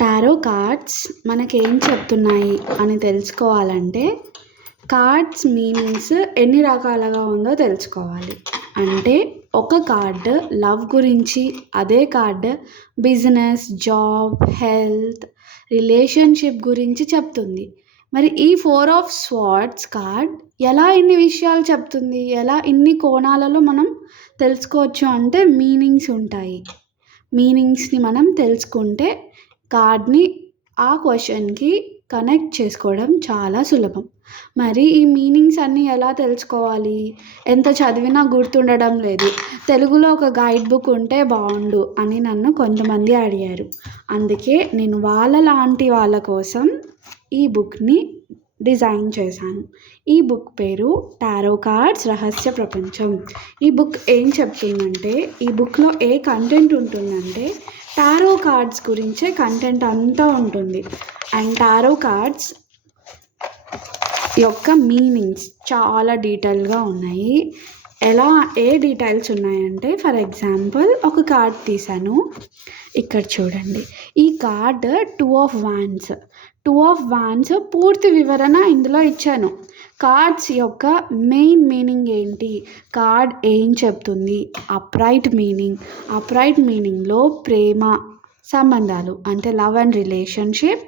Tarot cards మనకేం చెప్తున్నాయి అని తెలుసుకోవాలంటే కార్డ్స్ మీనింగ్స్ ఎన్ని రకాలుగా ఉందో తెలుసుకోవాలి. అంటే ఒక కార్డ్ లవ్ గురించి, అదే card business, job, health, relationship గురించి చెప్తుంది. మరి ఈ 4 ఆఫ్ స్వార్డ్స్ కార్డ్ ఎలా ఇన్ని విషయాలు చెప్తుంది, ఎలా ఇన్ని కోణాలలో మనం తెలుసుకోవచ్చు అంటే మీనింగ్స్ ఉంటాయి. మీనింగ్స్ని మనం తెలుసుకుంటే కార్డ్ని ఆ క్వశ్చన్కి కనెక్ట్ చేసుకోవడం చాలా సులభం. మరి ఈ మీనింగ్స్ అన్నీ ఎలా తెలుసుకోవాలి? ఎంత చదివినా గుర్తుండడం లేదు, తెలుగులో ఒక గైడ్ బుక్ ఉంటే బాగుండు అని నన్ను కొంతమంది అడిగారు. అందుకే నేను లాంటి వాళ్ళ కోసం ఈ బుక్ని డిజైన్ చేశాను. ఈ బుక్ పేరు టారో కార్డ్స్ రహస్య ప్రపంచం. ఈ బుక్ ఏం చెప్తుందంటే, ఈ బుక్లో ఏ కంటెంట్ ఉంటుందంటే టారో కార్డ్స్ గురించే కంటెంట్ అంతా ఉంటుంది. అండ్ టారో కార్డ్స్ యొక్క మీనింగ్స్ చాలా డీటెయిల్గా ఉన్నాయి. ఏ డీటెయిల్స్ ఉన్నాయంటే, ఫర్ ఎగ్జాంపుల్ ఒక కార్డ్ తీసాను, ఇక్కడ చూడండి. ఈ కార్డ్ 2 ఆఫ్ వాండ్స్ పూర్తి వివరణ ఇందులో ఇచ్చాను. కార్డ్స్ యొక్క మెయిన్ మీనింగ్ ఏంటి, కార్డ్ ఏం చెప్తుంది, అప్రైట్ మీనింగ్లో ప్రేమ సంబంధాలు అంటే లవ్ అండ్ రిలేషన్షిప్,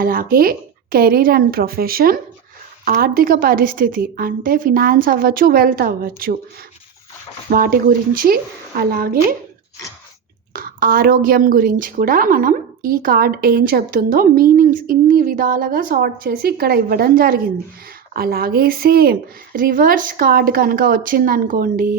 అలాగే కెరీర్ అండ్ ప్రొఫెషన్, ఆర్థిక పరిస్థితి అంటే ఫినాన్స్ అవ్వచ్చు, వెల్త్ అవ్వచ్చు, వాటి గురించి, అలాగే ఆరోగ్యం గురించి కూడా మనం ఈ కార్డ్ ఏం చెప్తుందో మీనింగ్స్ ఇన్ని విధాలుగా సార్ట్ చేసి ఇక్కడ ఇవ్వడం జరిగింది. అలాగే సేమ్ రివర్స్ కార్డ్ కనుక వచ్చిందనుకోండి,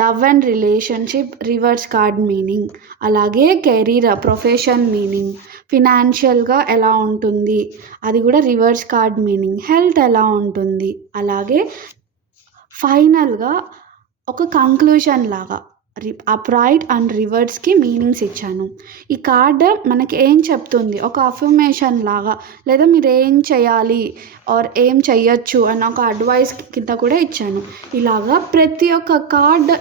love and relationship reverse card meaning, అలాగే కెరీర్ ప్రొఫెషన్ మీనింగ్, ఫినాన్షియల్గా ఎలా ఉంటుంది అది కూడా రివర్స్ కార్డ్ మీనింగ్, హెల్త్ ఎలా ఉంటుంది, అలాగే ఫైనల్గా ఒక కంక్లూషన్ లాగా అప్రైట్ అండ్ రివర్స్కి మీనింగ్స్ ఇచ్చాను. ఈ కార్డ్ మనకి ఏం చెప్తుంది, ఒక అఫర్మేషన్ లాగా, లేదా మీరు ఏం చేయాలి ఆర్ ఏం చెయ్యొచ్చు అన్న ఒక అడ్వైస్ కింద కూడా ఇచ్చాను. ఇలాగా ప్రతి ఒక్క కార్డ్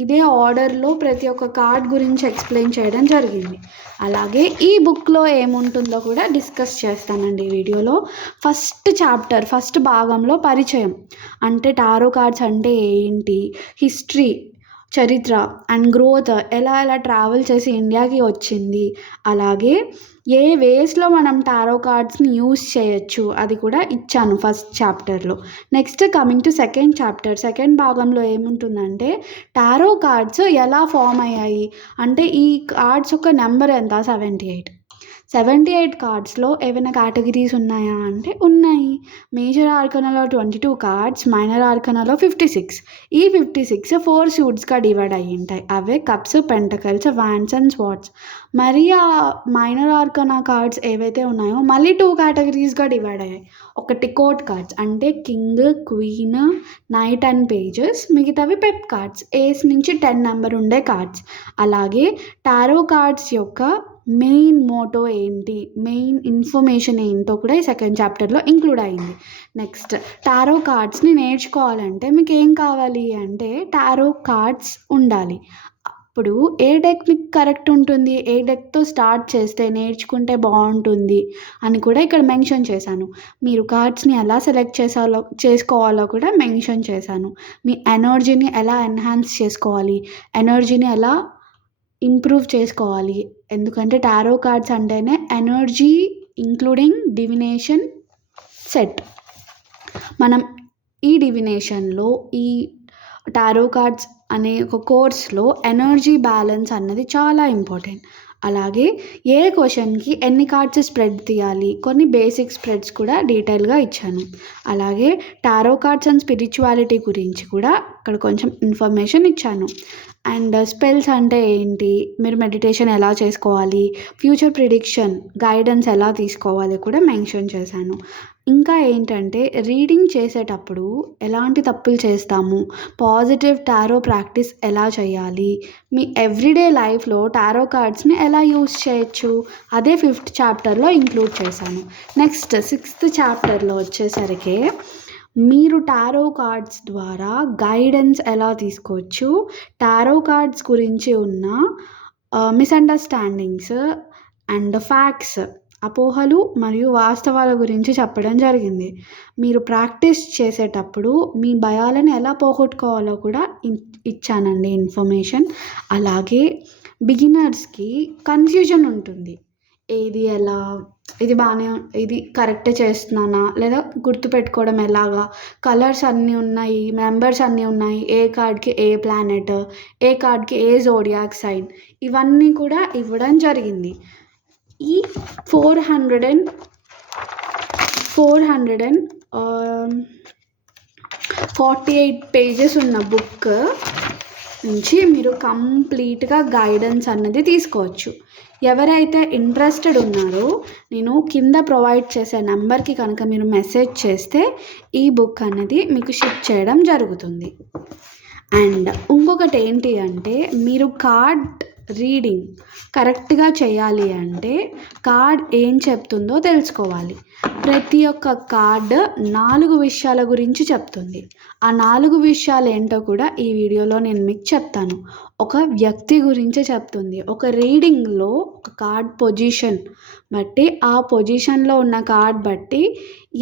ఇదే ఆర్డర్లో ప్రతి ఒక్క కార్డ్ గురించి ఎక్స్ప్లెయిన్ చేయడం జరిగింది. అలాగే ఈ బుక్లో ఏముంటుందో కూడా డిస్కస్ చేస్తానండి ఈ వీడియోలో. ఫస్ట్ భాగంలో పరిచయం, అంటే టారో కార్డ్స్ అంటే ఏంటి, హిస్టరీ, చరిత్ర అండ్ గ్రోత్, ఎలా ట్రావెల్ చేసి ఇండియాకి వచ్చింది, అలాగే ఏ వేస్లో మనం టారో కార్డ్స్ని యూస్ చేయొచ్చు అది కూడా ఇచ్చాను ఫస్ట్ చాప్టర్లో. నెక్స్ట్ కమింగ్ టు సెకండ్ భాగంలో ఏముంటుందంటే టారో కార్డ్స్ ఎలా ఫామ్ అయ్యాయి, అంటే ఈ కార్డ్స్ యొక్క నెంబర్ ఎంత, 78 కార్డ్స్లో ఏమైనా కేటగిరీస్ ఉన్నాయా అంటే ఉన్నాయి. మేజర్ ఆర్కనాలో 22 కార్డ్స్, మైనర్ ఆర్కనాలో 56. ఈ 56 4 సూట్స్గా డివైడ్ అయ్యి ఉంటాయి. అవే cups, pentacles, wands and swords. మరి ఆ మైనర్ ఆర్కనా కార్డ్స్ ఏవైతే ఉన్నాయో మళ్ళీ 2 కేటగిరీస్గా డివైడ్ అయ్యాయి. ఒకటి కోర్ట్ కార్డ్స్ అంటే king, queen, night end pages, మిగతావి పెప్ కార్డ్స్, ఏస్ నుంచి 10 నెంబర్ ఉండే కార్డ్స్. అలాగే టారో కార్డ్స్ యొక్క మెయిన్ మోటో ఏంటి, మెయిన్ ఇన్ఫర్మేషన్ ఏంటో కూడా ఈ సెకండ్ చాప్టర్లో ఇంక్లూడ్ అయింది. నెక్స్ట్ టారో కార్డ్స్ని నేర్చుకోవాలంటే మీకు ఏం కావాలి అంటే టారో కార్డ్స్ ఉండాలి. అప్పుడు ఏ టెక్నిక్ కరెక్ట్ ఉంటుంది, ఏ డెక్తో స్టార్ట్ చేస్తే నేర్చుకుంటే బాగుంటుంది అని కూడా ఇక్కడ మెన్షన్ చేశాను. మీరు కార్డ్స్ని ఎలా సెలెక్ట్ చేసుకోవాలో కూడా మెన్షన్ చేశాను. మీ ఎనర్జీని ఎలా ఎన్హాన్స్ చేసుకోవాలి, ఎనర్జీని ఎలా ఇంప్రూవ్ చేసుకోవాలి, ఎందుకంటే టారో కార్డ్స్ అంటేనే ఎనర్జీ ఇంక్లూడింగ్ డివినేషన్ సెట్. మనం ఈ డివినేషన్లో ఈ టారో కార్డ్స్ అనే ఒక కోర్స్లో ఎనర్జీ బ్యాలెన్స్ అన్నది చాలా ఇంపార్టెంట్. అలాగే ఏ క్వశ్చన్కి ఎన్ని కార్డ్స్ స్ప్రెడ్ తీయాలి, కొన్ని బేసిక్ స్ప్రెడ్స్ కూడా డీటెయిల్గా ఇచ్చాను. అలాగే టారో కార్డ్స్ అండ్ స్పిరిచువాలిటీ గురించి కూడా ఇక్కడ కొంచెం ఇన్ఫర్మేషన్ ఇచ్చాను. అండ్ స్పెల్స్ అంటే ఏంటి, మీరు మెడిటేషన్ ఎలా చేసుకోవాలి, ఫ్యూచర్ ప్రిడిక్షన్ గైడెన్స్ ఎలా తీసుకోవాలి కూడా మెన్షన్ చేశాను. ఇంకా ఏంటంటే రీడింగ్ చేసేటప్పుడు ఎలాంటి తప్పులు చేస్తాము, పాజిటివ్ టారో ప్రాక్టీస్ ఎలా చేయాలి, మీ ఎవ్రీడే లైఫ్లో టారో కార్డ్స్ని ఎలా యూస్ చేయొచ్చు, అదే 5th చాప్టర్లో ఇంక్లూడ్ చేశాను. నెక్స్ట్ 6th చాప్టర్లో వచ్చేసరికి మీరు టారో కార్డ్స్ ద్వారా గైడెన్స్ ఎలా తీసుకోవచ్చు, టారో కార్డ్స్ గురించి ఉన్న మిస్అండర్స్టాండింగ్స్ అండ్ ఫ్యాక్ట్స్, అపోహలు మరియు వాస్తవాల గురించి చెప్పడం జరిగింది. మీరు ప్రాక్టీస్ చేసేటప్పుడు మీ భయాలను ఎలా పోగొట్టుకోవాలో కూడా ఇచ్చానండి ఇన్ఫర్మేషన్. అలాగే బిగినర్స్కి కన్ఫ్యూజన్ ఉంటుంది. ఏది ఎలా, ఇది కరెక్టే చేస్తున్నానా లేదా గుర్తుపెట్టుకోవడం ఎలాగా, కలర్స్ అన్నీ ఉన్నాయి, మెంబర్స్ అన్నీ ఉన్నాయి, ఏ కార్డ్కి ఏ ప్లానెట్, ఏ కార్డ్కి ఏ జోడియాక్ సైన్, ఇవన్నీ కూడా ఇవ్వడం జరిగింది. ఈ 448 పేజెస్ ఉన్న బుక్ నుంచి మీరు కంప్లీట్గా గైడెన్స్ అన్నది తీసుకోవచ్చు. ఎవరైతే ఇంట్రెస్టెడ్ ఉన్నారో నేను కింద ప్రొవైడ్ చేసే నెంబర్కి కనుక మీరు మెసేజ్ చేస్తే ఈ బుక్ అన్నది మీకు షిప్ చేయడం జరుగుతుంది. అండ్ ఇంకొకటి ఏంటి అంటే, మీరు కార్డ్ రీడింగ్ కరెక్ట్గా చేయాలి అంటే కార్డ్ ఏం చెప్తుందో తెలుసుకోవాలి. ప్రతి ఒక్క కార్డ్ 4 విషయాల గురించి చెప్తుంది. ఆ 4 విషయాలు ఏంటో కూడా ఈ వీడియోలో నేను మీకు చెప్తాను. ఒక వ్యక్తి గురించి చెప్తుంది. ఒక రీడింగ్లో ఒక కార్డ్ పొజిషన్ బట్టి, ఆ పొజిషన్లో ఉన్న కార్డ్ బట్టి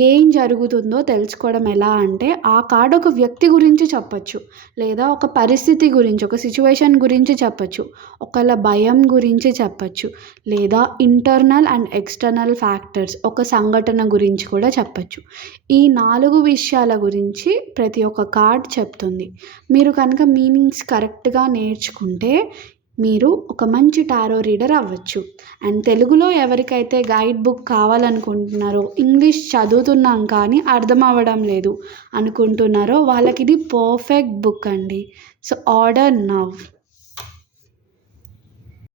ఏం జరుగుతుందో తెలుసుకోవడం ఎలా అంటే, ఆ కార్డ్ ఒక వ్యక్తి గురించి చెప్పచ్చు, లేదా ఒక పరిస్థితి గురించి, ఒక సిచ్యువేషన్ గురించి చెప్పచ్చు, ఒకళ్ళ భయం గురించి చెప్పచ్చు, లేదా ఇంటర్నల్ అండ్ ఎక్స్టర్నల్ ఫ్యాక్టర్స్, ఒక సంఘటన గురించి కూడా చెప్పచ్చు. ఈ 4 విషయాల గురించి ప్రతి ఒక్క కార్డ్ చెప్తుంది. మీరు కనుక మీనింగ్స్ కరెక్ట్గా నేర్చుకుంటే మీరు ఒక మంచి టారో రీడర్ అవ్వచ్చు. అండ్ తెలుగులో ఎవరికైతే గైడ్ బుక్ కావాలనుకుంటున్నారో, ఇంగ్లీష్ చదువుతున్నాం కానీ అర్థం అవ్వడం లేదు అనుకుంటున్నారో వాళ్ళకి ఇది పర్ఫెక్ట్ బుక్ అండి. So order now.